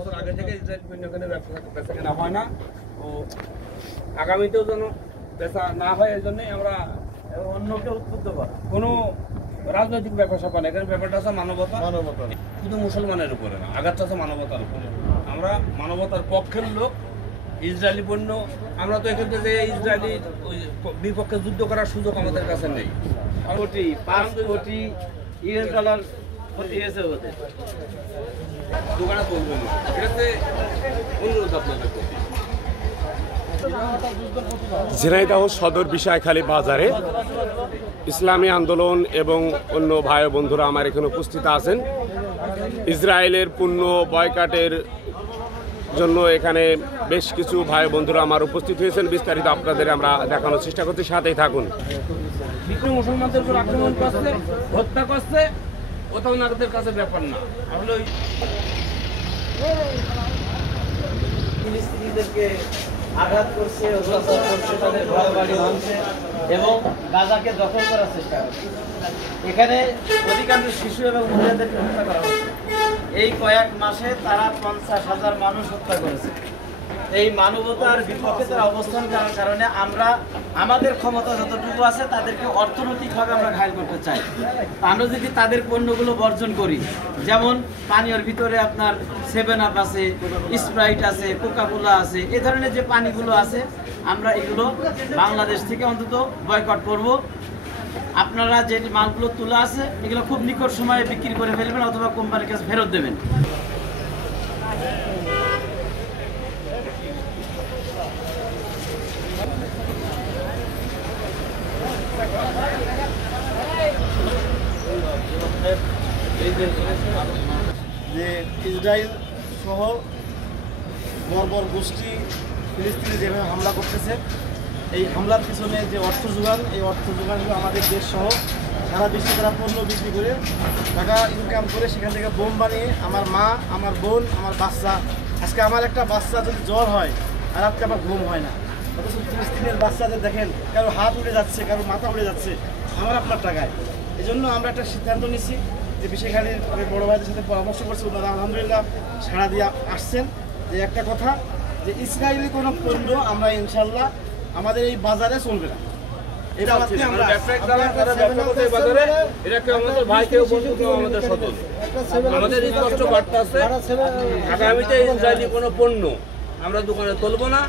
বছর আগে থেকে ইসরায়েল পণ্য বেচা কেনা হয় না, ও আগামীতেও যেন বেচা না হয়, এই জন্যই আমরা অন্যকে উদ্বুদ্ধ করা। কোনো রাজনৈতিক ব্যাপার স্যাপার না, এখানে ব্যাপারটা আছে মানবতা। শুধু মুসলমানের উপরে না, আঘাতটা আছে মানবতার উপরে। আমরা মানবতার পক্ষের লোক। ইসরায়েলি পণ্য আমরা তো এখান থেকে ইসরায়েলির বিপক্ষে যুদ্ধ করার সুযোগ আমাদের কাছে নেই। 5 কোটি ইউএস ডলার ক্ষতি হয়েছে ওদের দোকানে তুলবেন না, এটাতে অনুরোধ আপনাদের প্রতি। ঝিনাইদহ সদর বিষয়খালী বাজারে ইসলামী আন্দোলন এবং অন্য ভাই বন্ধুরা আমার এখানে উপস্থিত আছেন। ইসরায়েলের পণ্য বয়কটের জন্য এখানে বেশ কিছু ভাই বন্ধুরা আমার উপস্থিত হয়েছেন। বিস্তারিত আপনাদের আমরা দেখানোর চেষ্টা করছি, সাথেই থাকুন। বিষ্ণু মুসলমানদের উপর আক্রমণ করছে, হত্যা করছে, ওটাও নারদের কাছে ব্যাপার না। আসলে ফিলিস্তিনিদেরকে আঘাত করছে, অত্যাচার করছে, তাদের ঘর বাড়ি ভাঙছে এবং গাজাকে দখল করার চেষ্টা করছে। এখানে অধিকাংশ শিশু এবং মহিলাদেরকে হত্যা করা হচ্ছে। এই কয়েক মাসে তারা 50,000 মানুষ হত্যা করেছে। এই মানবতার বিপক্ষে তারা অবস্থান করার কারণে আমরা আমাদের ক্ষমতা যতটুকু আছে তাদেরকে অর্থনৈতিকভাবে আমরা ঘায়েল করতে চাই। আমরা যদি তাদের পণ্যগুলো বর্জন করি, যেমন পানীয়র ভিতরে আপনার 7 আপ আছে, স্প্রাইট আছে, কোকা-কোলা আছে, এ ধরনের যে পানিগুলো আছে আমরা এগুলো বাংলাদেশ থেকে অন্তত বয়কট করব। আপনারা যে মালগুলো তোলা আছে এগুলো খুব নিকট সময়ে বিক্রি করে ফেলবেন অথবা কোম্পানির কাছে ফেরত দেবেন। যে ইসরায়েল সহ বর্বর গোষ্ঠী ফিলিস্তিনে যেভাবে হামলা করতেছে, এই হামলার পিছনে যে অর্থ যোগান, এই অর্থ যোগানগুলো আমাদের দেশ সহ সারা বিশ্বে তারা পণ্য বিক্রি করে টাকা ইনকাম করে সেখান থেকে বোম বানিয়ে আমার মা, আমার বোন, আমার বাচ্চা, আজকে আমার একটা বাচ্চা যদি জ্বর হয় আর আজকে আমার ঘুম হয় না, অথচ ফিলিস্তিনের বাচ্চাদের দেখেন কারো হাত উড়ে যাচ্ছে, কারো মাথা উড়ে যাচ্ছে আমার আপনার টাকায়। এই জন্য আমরা একটা সিদ্ধান্ত নিচ্ছি যে বিষয়খালীর বড় ভাইদের সাথে পরামর্শ করছে, ওনারা আলহামদুলিল্লাহ সাড়া দিয়ে আসছেন যে একটা কথা, যে ইসরায়েলি কোনো পণ্য আমরা ইনশাল্লাহ আমাদের এই বাজারে চলবে না। এটা আমাদের স্পষ্ট বার্তা আছে, আগামীতে ইসরায়েলি কোনো পণ্য আমরা দোকানে তুলবো না,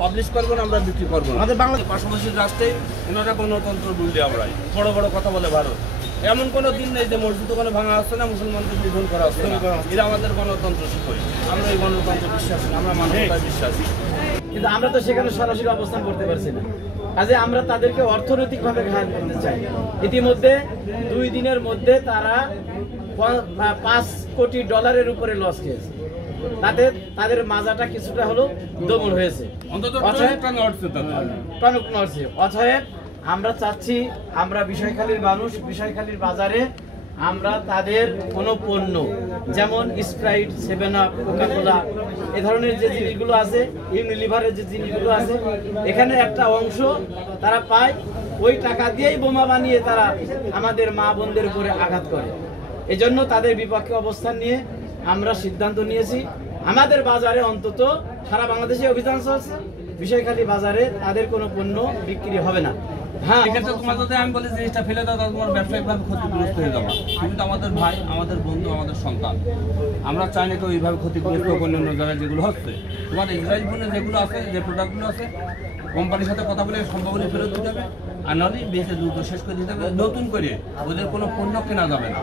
পাবলিশ করবো না, আমরা বিক্রি করবো না। আমাদের বাংলাদেশ পাশাপাশি রাষ্ট্রে ওনারা গণতন্ত্র বুঝলে আমরা বড় বড় কথা বলে ভারত, এমন কোনো দিন নেই যে মসজিদ ওখানে ভাঙা আসছে না, মুসলমানদের নিধন করা আসছে না। এটা আমাদের গণতন্ত্র শিখি, আমরা এই গণতন্ত্র বিশ্বাসী, আমরা মানবতায় বিশ্বাসী। কিন্তু আমরা তো সেখানে সরাসরি অবস্থান করতে পারছি না, কাজে আমরা তাদেরকে অর্থনৈতিকভাবে ঘায়েল করতে চাই। ইতিমধ্যে 2 দিনের মধ্যে তারা 5 কোটি ডলারের উপরে লস খেয়েছে, তাতে তাদের মাজাটা কিছুটা হলো দমন হয়েছে, অতএব আমরা চাচ্ছি আমরা বিষয়খালীর মানুষ, বিষয়খালীর বাজারে আমরা তাদের কোনো পণ্য যেমন স্প্রাইট, 7 আপ, কোকা-কোলা এ ধরনের যে জিনিসগুলো আছে, ইউনিলিভারের যে জিনিসগুলো আছে, এখানে একটা অংশ তারা পায়, ওই টাকা দিয়েই বোমা বানিয়ে তারা আমাদের মা বোনদের উপরে আঘাত করে। এজন্য তাদের বিপক্ষে অবস্থান নিয়ে আমরা সিদ্ধান্ত নিয়েছি আমাদের বাজারে অন্তত সারা বাংলাদেশে অভিযান চলছে, বিষয়খালী বাজারে তাদের কোনো পণ্য বিক্রি হবে না। হ্যাঁ, এক্ষেত্রে তোমার যদি আমি বলি জিনিসটা ফেলে দাও, তোমার ব্যবসায়িকভাবে ক্ষতিগ্রস্ত হয়ে যাবে। তুমি তো আমাদের ভাই, আমাদের বন্ধু, আমাদের সন্তান, আমরা চাই না তো এইভাবে ক্ষতিগ্রস্ত অন্যান্য জায়গায় যেগুলো হচ্ছে। তোমার ইসরায়েল পণ্য যেগুলো আছে, যে প্রোডাক্টগুলো আছে, কোম্পানির সাথে কথা বলে সম্ভাবনা ফেরত দিতে হবে, আর নাহলে বেঁচে দ্রুত শেষ করে দিতে হবে। নতুন করে ওদের কোনো পণ্য কেনা যাবে না।